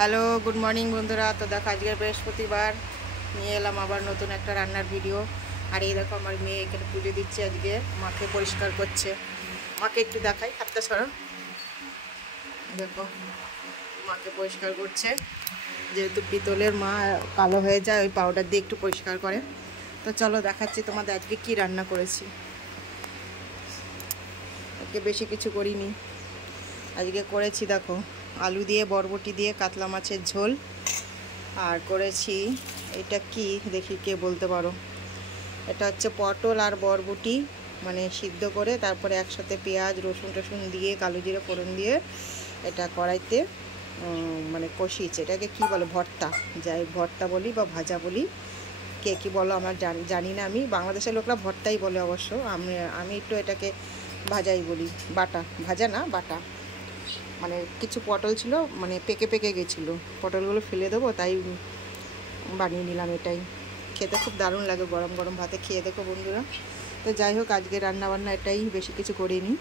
Hello good morning বন্ধুরা। তো দেখো আজকে বৃহস্পতিবার, নিয়ে এলাম আবার নতুন একটা রান্নার ভিডিও। আর এই দেখো আমার মেয়ে এখানে পুজো দিচ্ছে, আজকে মাকে পরিষ্কার করছে। মাকে একটু দেখাই, হাতটা সরো। দেখো মাকে পরিষ্কার করছে, যেহেতু পিতলের মা কালো হয়ে যায়, ওই পাউডার দিয়ে একটু পরিষ্কার করে। তো চলো দেখাচ্ছি তোমাদের আজকে কি রান্না করেছি। আজকে বেশি কিছু করিনি, আজকে করেছি দেখো আলু দিয়ে বরবটি দিয়ে কাতলা মাছের ঝোল। আর করেছি এটা কি দেখি কে বলতে পারো, এটা হচ্ছে পটল আর বরবটি মানে সিদ্ধ করে তারপরে একসাথে পেঁয়াজ রসুন টসুন দিয়ে কালো জিরে ফোড়ন দিয়ে এটা কড়াইতে মানে কষিয়েছে। এটাকে কি বলে, ভর্তা, যাই ভর্তা বলি বা ভাজা বলি, কে কী বলো আমার জানি না। আমি বাংলাদেশের লোকরা ভর্তাই বলে অবশ্য, আমি একটু এটাকে ভাজাই বলি। বাটা, ভাজা না বাটা। মানে কিছু পটল ছিল, মানে পেকে পেকে গেছিলো, পটলগুলো ফেলে দেবো তাই বানিয়ে নিলাম। এটাই খেতে খুব দারুণ লাগে, গরম গরম ভাতে খেয়ে দেখো বন্ধুরা। তো যাই হোক, আজকে রান্নাবান্না এটাই, বেশি কিছু করিনি।